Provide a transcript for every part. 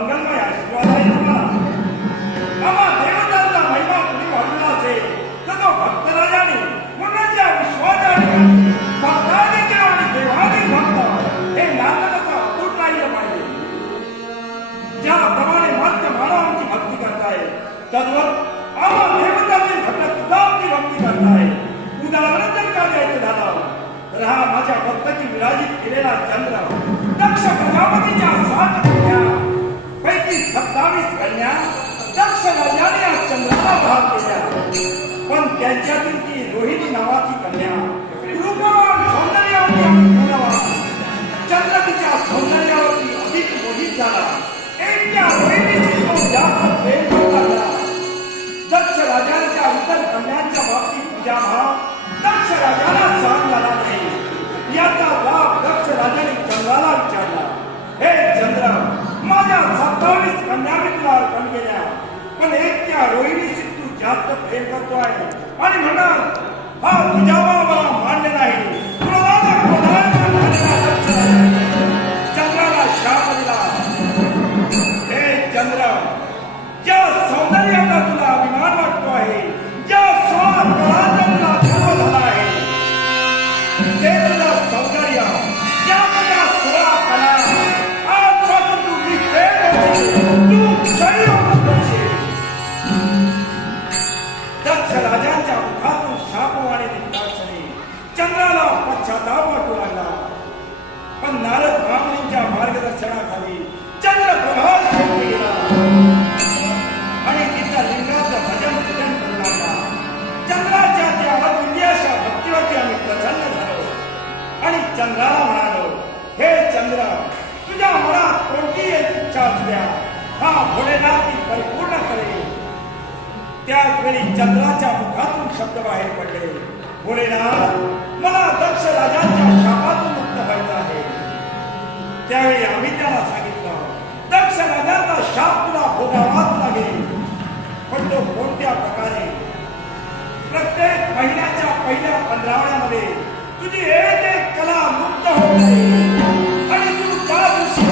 मंगलमय आशीर्वाद आहे तुम्हाला. आम्हा देवतांचा महिमा कुणी वाढला असेल तर तो भक्तराजाने पूर्णच्या विश्वाच्या ठिकाणी भक्ताने देव आणि देवाने भक्त हे नाटकाचा अतूट राहिलं पाहिजे. ज्याप्रमाणे मात्र मानवांची भक्ती करताय तद्वत आम्हा देवतांचे घटक सुद्धा आमची भक्ती करताय. उदाहरण जर का द्यायचं झालं तर हा माझ्या भक्ताची विराजित केलेला चंद्र दक्ष प्रजापतीच्या 7 कन्या पैकी 27 कन्या दक्ष राजाने या चंद्राला भाग केल्या. पण त्यांच्यातील ती रोहिणी नावाची कन्या रूपवान सौंदर्यावरती आणि गुणवान चंद्र तिच्या सौंदर्यावरती अधिक मोहित झाला. एकट्या रोहिणीची तो जास्त प्रेम करता दक्ष राजांच्या इतर कन्यांच्या बाबतीत तुझा भाव दक्ष राजाला सहन झाला नाही. याचा लाभ दक्ष राजाने चंद्राला विचारला. हे चंद्र, माझ्या 27 कन्या मी तुला अर्पण केल्या, पण एकट्या रोहिणीशी तू जास्त प्रेम करतोय आणि म्हणत हा तुझ्यावर मला मान्य नाही. क्रोधाला क्रोधाला झालेला दक्ष राजाने चंद्राला शाप दिला. हे चंद्र, ज्या सौंदर्याचा तुला अभिमान वाटतो आहे, ज्या 16 कलांचा तुला गर्व झाला आहे, ते तुझं सौंदर्य, ज्या तुझ्या 16 कला आजपासून तू निघेल होशील, तू क्षयी होत होशील. दक्ष राजांच्या मुखातून शापवाणी निघताक्षणी चंद्राला पश्चाताप वाटू लागला. पण नारद ब्राह्मणींच्या मार्गदर्शनाखाली चंद्र प्रभात शेवटी गेला आणि तिच्या लिंगाचं भजन पूजन करू लागला. चंद्राच्या त्या अद्वितीय भक्तीवरती आम्ही प्रसन्न झालो आणि चंद्राला म्हणालो, हे चंद्र, तुझ्या मनात कोणतीही इच्छा असू द्या, हा भोलेनाथ ती परिपूर्ण करेल. त्याच वेळी चंद्राच्या मुखातून शब्द बाहेर पडले, भोलेनाथ, मला दक्ष राजांच्या शापातून मुक्त व्हायचं आहे. त्यावेळी आम्ही त्याला सांगितलं, दक्ष राजांचा शाप तुला भोगावाच लागेल, पण तो कोणत्या प्रकारे? प्रत्येक महिन्याच्या पहिल्या 15 तुझी एक एक कला मुक्त होते आणि तू त्या दिवशी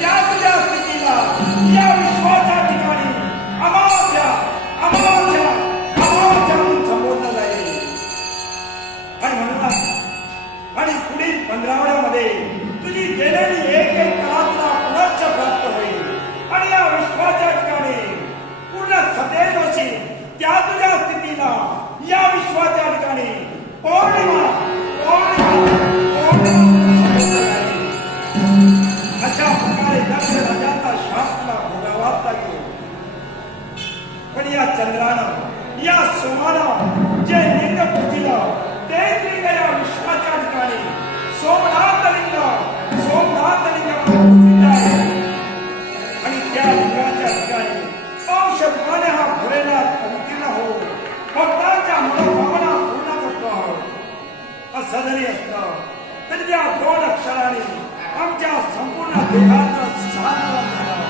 त्या तुझ्या स्थितीला या विश्वाच्या ठिकाणी अमावास्या अमावास्या अमावास्या म्हणून संबोधलं जाईल. आणि म्हणून आणि पुढील 15 तुझी गेलेली एक एक कला तुला पुनश्च प्राप्त होईल आणि या विश्वाच्या ठिकाणी पूर्ण सतेज होशील. त्या तुझ्या स्थितीला या विश्वाच्या ठिकाणी पौर्णिमा पौर्णिमा पौर्णिमा अशा प्रकारे दक्ष राजाचा शाप तुला भोगावाच लागेल. पण या चंद्रानं, या सोमानं जे लिंग पूजिलं ते लिंग या विश्वाच्या ठिकाणी सोमनाथ लिंग प्रसिद्ध आहे आणि त्या लिंगाच्या ठिकाणी औषधमाने हा भोलेनाथ अवतीर्ण हो भक्तांच्या मनोकामना पूर्ण करतो आहोत. असं जरी असलं तरी त्या 2 अक्षराने आमच्या संपूर्ण देहाचं शांतवन झालं.